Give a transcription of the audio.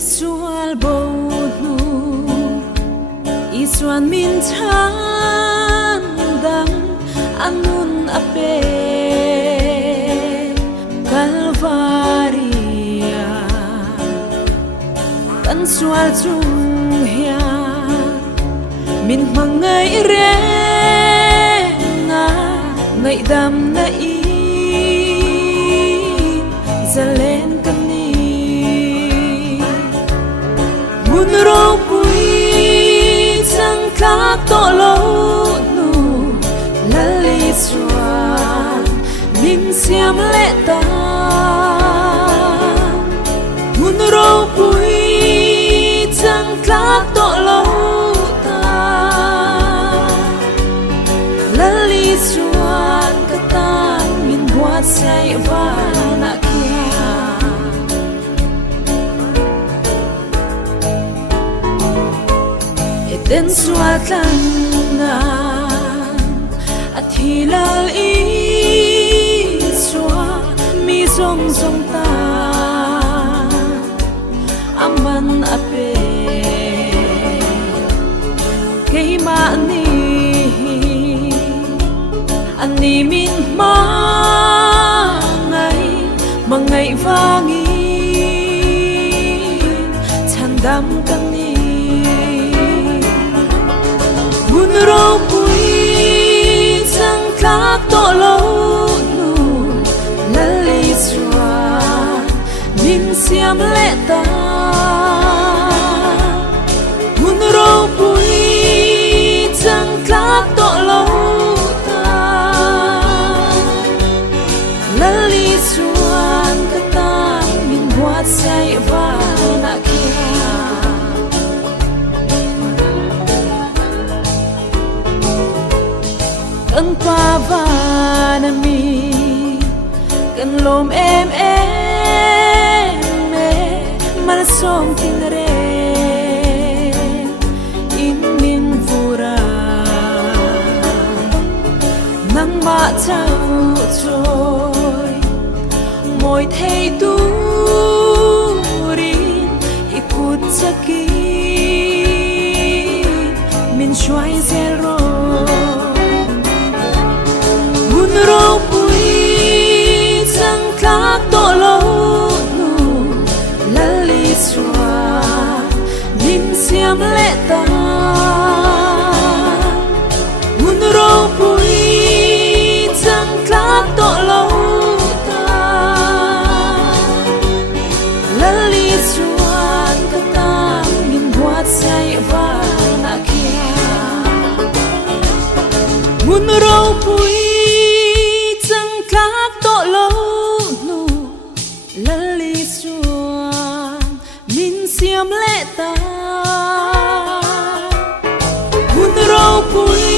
Isual bonu Isuan mintandang anun ape Kalvaria kan sual chung hia min mangai renga ngai dam na i zalen kani mun ro pui chang klak to lo nu lali suan min siam le ta mun ro pui chang klak to lo ta lali suan katan min buat say va na kia eden suat lana at hilal i sua mi zong zong ta aman ape kay mani ani min mangai vangin chandam kani mun ro pui chang klak to lo nu lali sua min siam le ta mun ro pui chang klak to lo ta lali suan kata min buat say va na kia kan pa va na mi kan lom em mal som tin re in min vura nang ma chau trôi môi thấy tu rin ikut saki min xoay zero mun ro pui chang klak to lo nu lali sua min siam le ta mun ro pui chang klak to lo ta lali suan kata min buat say va na kia mun ro pui chang klak to lo nu lali suan min siam le ta mun ro pui